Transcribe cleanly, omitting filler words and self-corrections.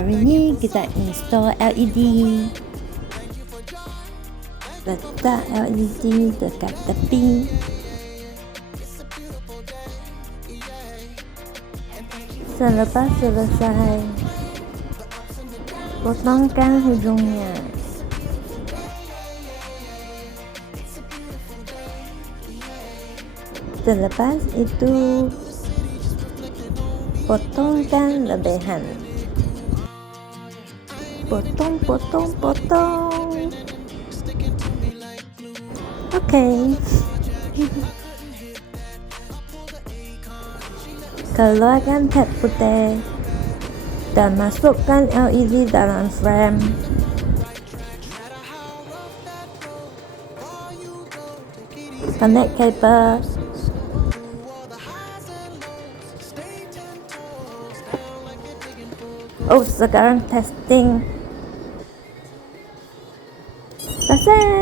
Hari ni kita install LED. Letak LED dekat tepi. Selepas selesai, potongkan hujungnya. Selepas itu, potongkan lebihan. Potong. Okey. Keluarkan tab putih dan masukkan LED dalam frame. Connect kabel. Oh, sekarang testing. Selesai.